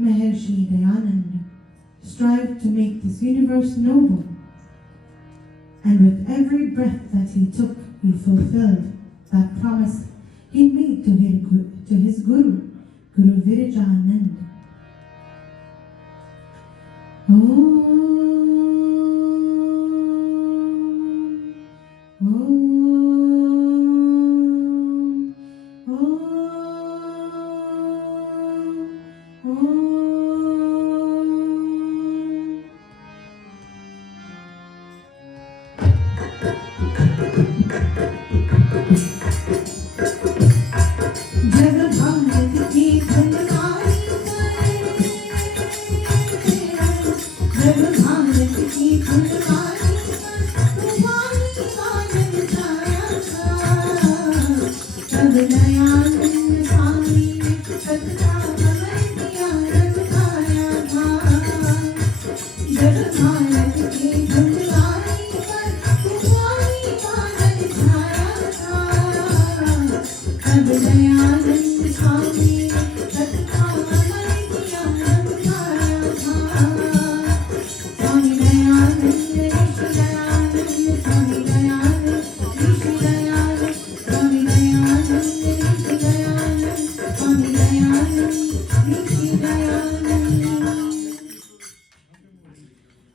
Maharshi Dayananda strived to make this universe noble, and with every breath that he took, he fulfilled that promise he made to his Guru, Guru Virajananda.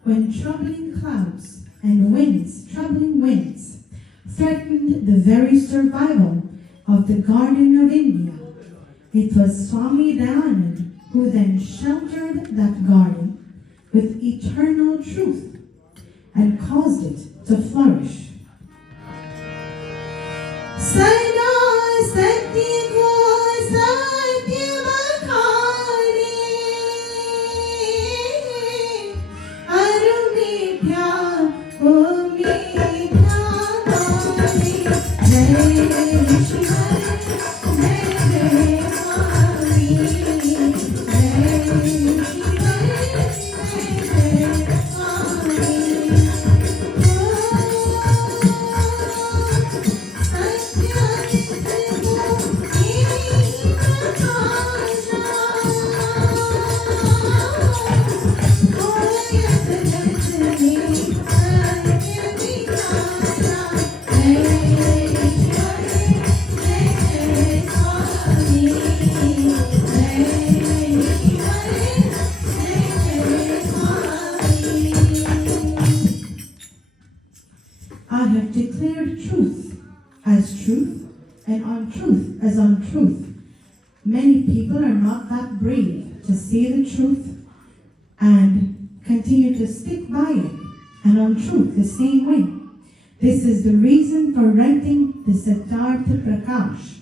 When troubling clouds and troubling winds, threatened the very survival of the Garden of India, it was Swami Dayananda who then sheltered that garden with eternal truth and caused it to flourish. I have declared truth as truth and untruth as untruth. Many people are not that brave to say the truth and continue to stick by it, and untruth the same way. This is the reason for writing the Siddhartha Prakash,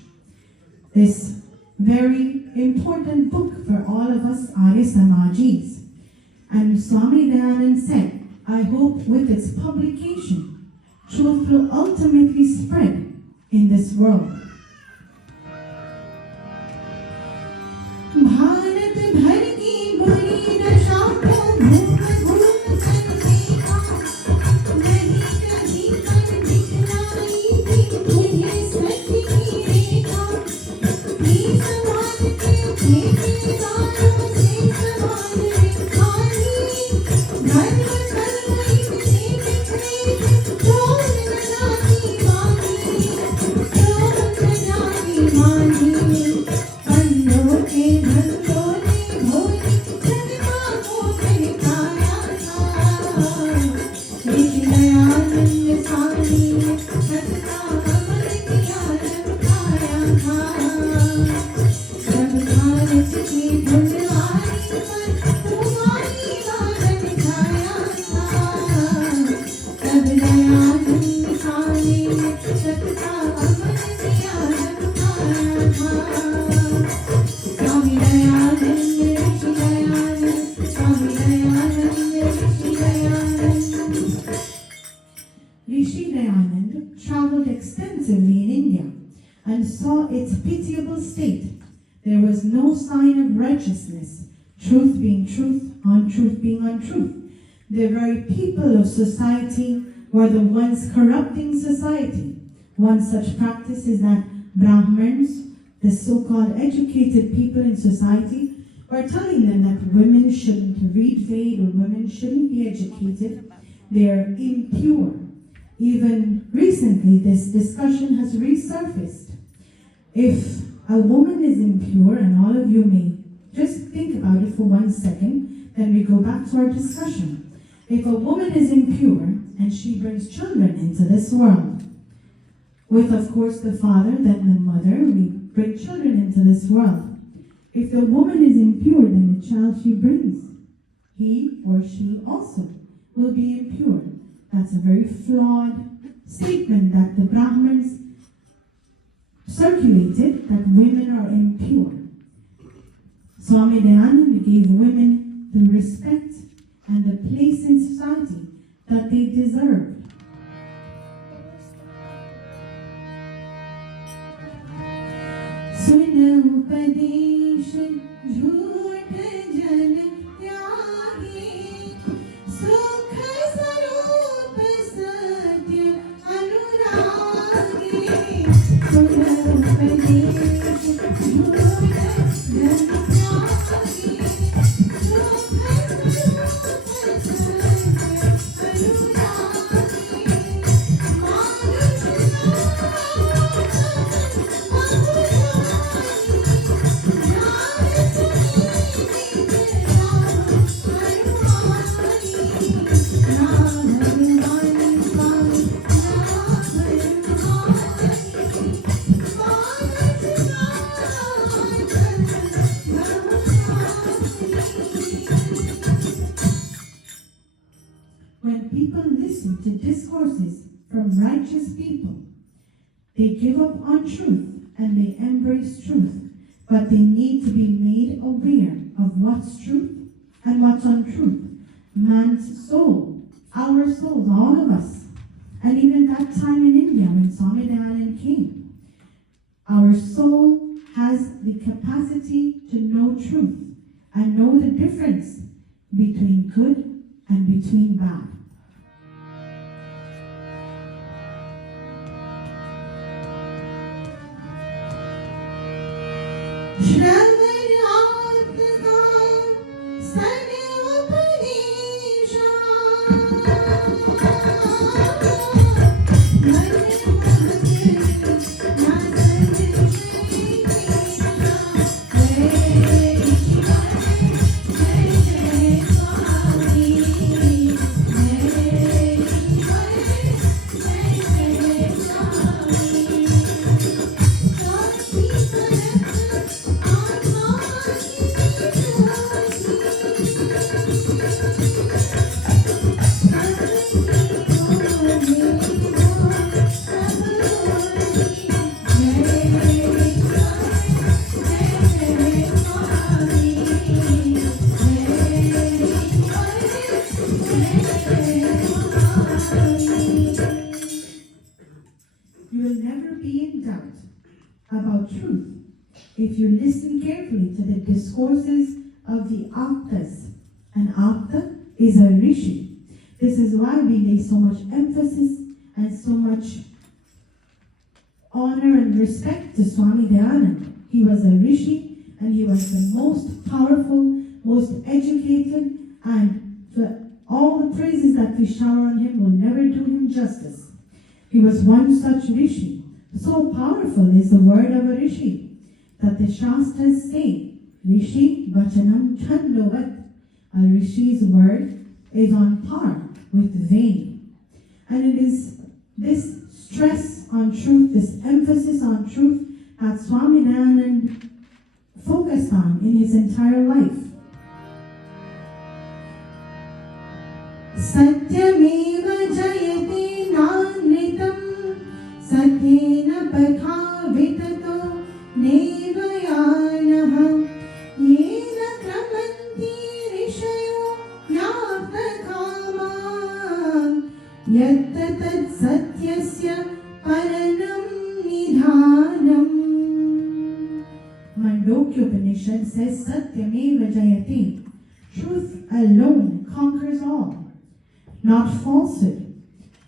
this very important book for all of us Arya Samajis. And Swami Dayananda said, I hope with its publication, truth will ultimately spread in this world. There was no sign of righteousness, truth being truth, untruth being untruth. The very people of society were the ones corrupting society. One such practice is that Brahmins, the so-called educated people in society, were telling them that women shouldn't read Ved or women shouldn't be educated. They are impure. Even recently, this discussion has resurfaced. If a woman is impure, and all of you may just think about it for 1 second, then we go back to our discussion. If a woman is impure and she brings children into this world, with of course the father, then the mother, we bring children into this world. If the woman is impure, then the child she brings, he or she also will be impure. That's a very flawed statement that the Brahmins circulated, that women are impure. Swami Dayananda gave women the respect and the place in society that they deserve. सुन उपदेश झूठ जन त्यागे सुख स्वरूप सत्य अनुरागे सुन उपदेश झूठ जन त्यागे सुख स्वरूप सत्य When people listen to discourses from righteous people, they give up on truth and they embrace truth, but they need to be made aware of what's truth and what's untruth. Man's soul, our souls, all of us, and even that time in India when Swami Dayananda came, our soul has the capacity to know truth and know the difference between good and between bad. About truth if you listen carefully to the discourses of the Aryas. An Arya is a rishi. This is why we lay so much emphasis and so much honor and respect to Swami Dayananda. He was a rishi and he was the most powerful, most educated, and all the praises that we shower on him will never do him justice. He was one such rishi. So powerful is the word of a rishi that the Shastras say, Rishi Vachanam Chandovat. A rishi's word is on par with Ved. And it is this stress on truth, this emphasis on truth that Swami Dayananda focused on in his entire life. Satyameva jayate nanritam satyena pathavitato nevayanaha yena kramanti rishayo yaptakama yatta tat satyasya paranam nidhanam. Mandokyo Upanishad says, Satyameva Jayate. Truth alone conquers all, not falsehood.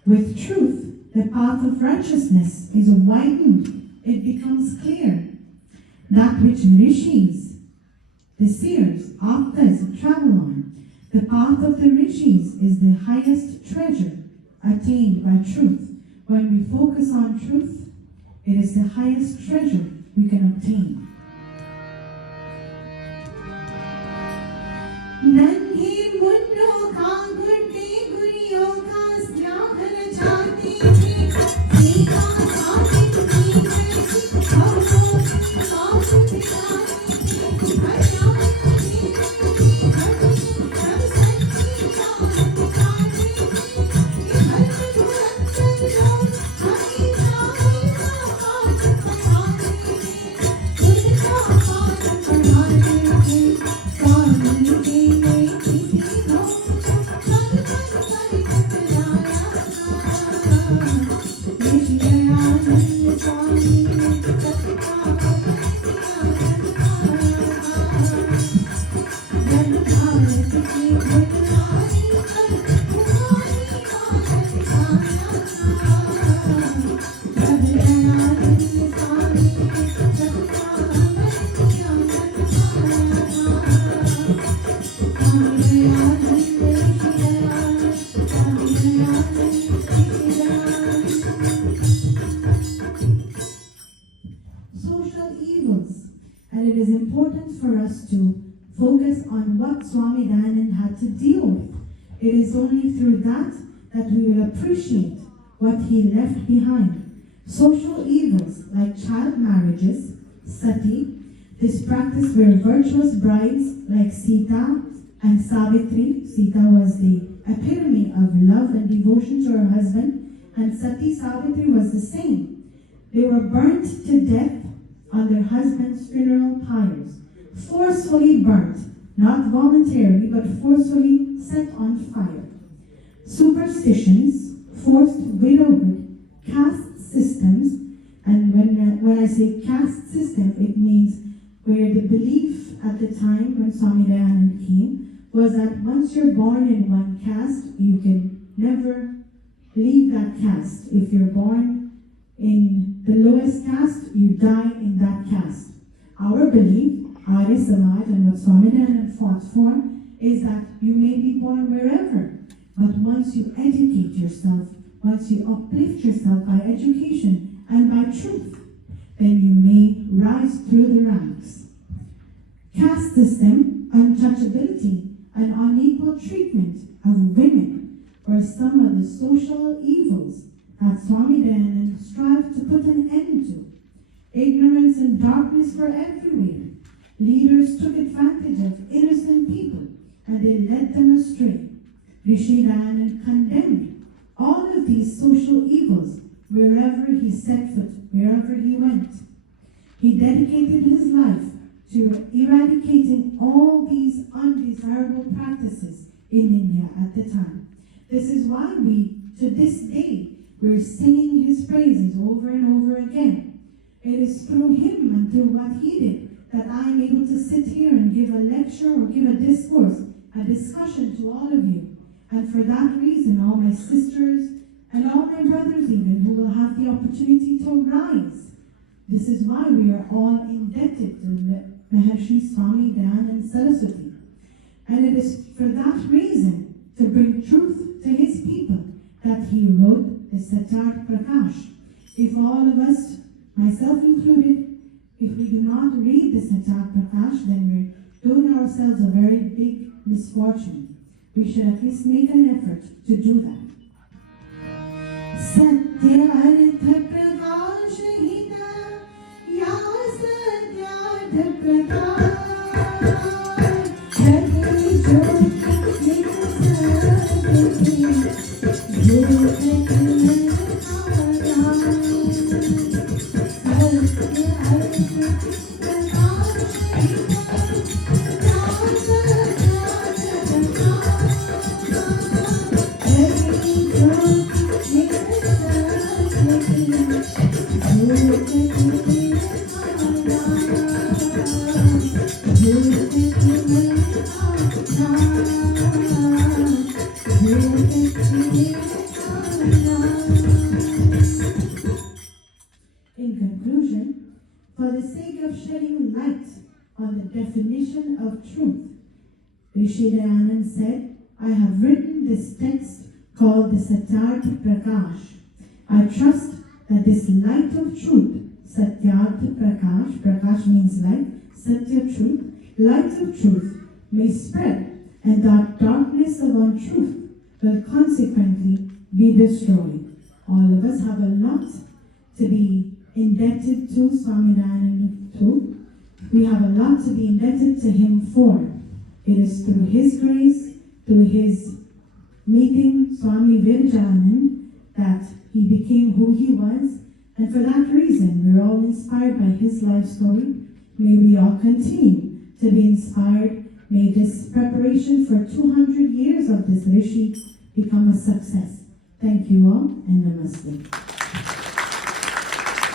With truth, the path of righteousness is widened. It becomes clear. That which rishis, the seers, aptas, travel on. The path of the rishis is the highest treasure attained by truth. When we focus on truth, it is the highest treasure we can obtain. नन्हे मुन्नों का गुड्डे गुड़ियों का स्याहल छाती थी सीता साबित थी जैसी हमको बात दिखाई थी अयाल थी सब सच्ची चाहत खाती थी ये हर धुरंधर लोग हरी चाहती का पाठ पढ़ाते थे तुझका पाठ पढ़ाते थे And it is important for us to focus on what Swami Dayananda had to deal with. It is only through that that we will appreciate what he left behind. Social evils like child marriages, sati, this practice where virtuous brides like Sita and Savitri, Sita was the epitome of love and devotion to her husband, and Sati Savitri was the same. They were burnt to death on their husband's funeral pyres, forcefully burnt, not voluntarily, but forcefully set on fire. Superstitions, forced widowhood, caste systems, and when I say caste system, it means where the belief at the time when Swami Dayananda came was that once you're born in one caste, you can never leave that caste. If you're born in the lowest caste, you die in that caste. Our belief, Aryas, and what Swami Dayananda fought for, is that you may be born wherever, but once you educate yourself, once you uplift yourself by education and by truth, then you may rise through the ranks. Caste system, untouchability, and unequal treatment of women were some of the social evils that Swami Dayananda strived to put an end to. Ignorance and darkness were everywhere. Leaders took advantage of innocent people and they led them astray. Rishi Dayananda condemned all of these social evils wherever he set foot, wherever he went. He dedicated his life to eradicating all these undesirable practices in India at the time. This is why we, to this day, we're singing his praises over and over again. It is through him and through what he did that I am able to sit here and give a lecture or give a discourse, a discussion to all of you. And for that reason, all my sisters and all my brothers even who will have the opportunity to rise. This is why we are all indebted to Maharshi Swami Dayananda Saraswati. And it is for that reason, to bring truth to his people, that he wrote the Satyat Prakash. If all of us, myself included, if we do not read the Satyat Prakash, then we're doing ourselves a very big misfortune. We should at least make an effort to do that. Satyat Prakash Hita Ya Satyat Prakash Hari Jyoti Thank you. In conclusion, for the sake of shedding light on the definition of truth, Rishi Dayanand said, I have written this text called the Satyarth Prakash. I trust that this light of truth, Satyarth Prakash, Prakash means light, Satya truth, light of truth, may spread, and that darkness of untruth will consequently be destroyed. All of us have a lot to be indebted to Swami Dayananda to. We have a lot to be indebted to him for. It is through his grace, through his meeting Swami Virajanand, that he became who he was, and for that reason we're all inspired by his life story. May we all continue to be inspired. May this preparation for 200 years of this Rishi become a success. Thank you all, and namaste.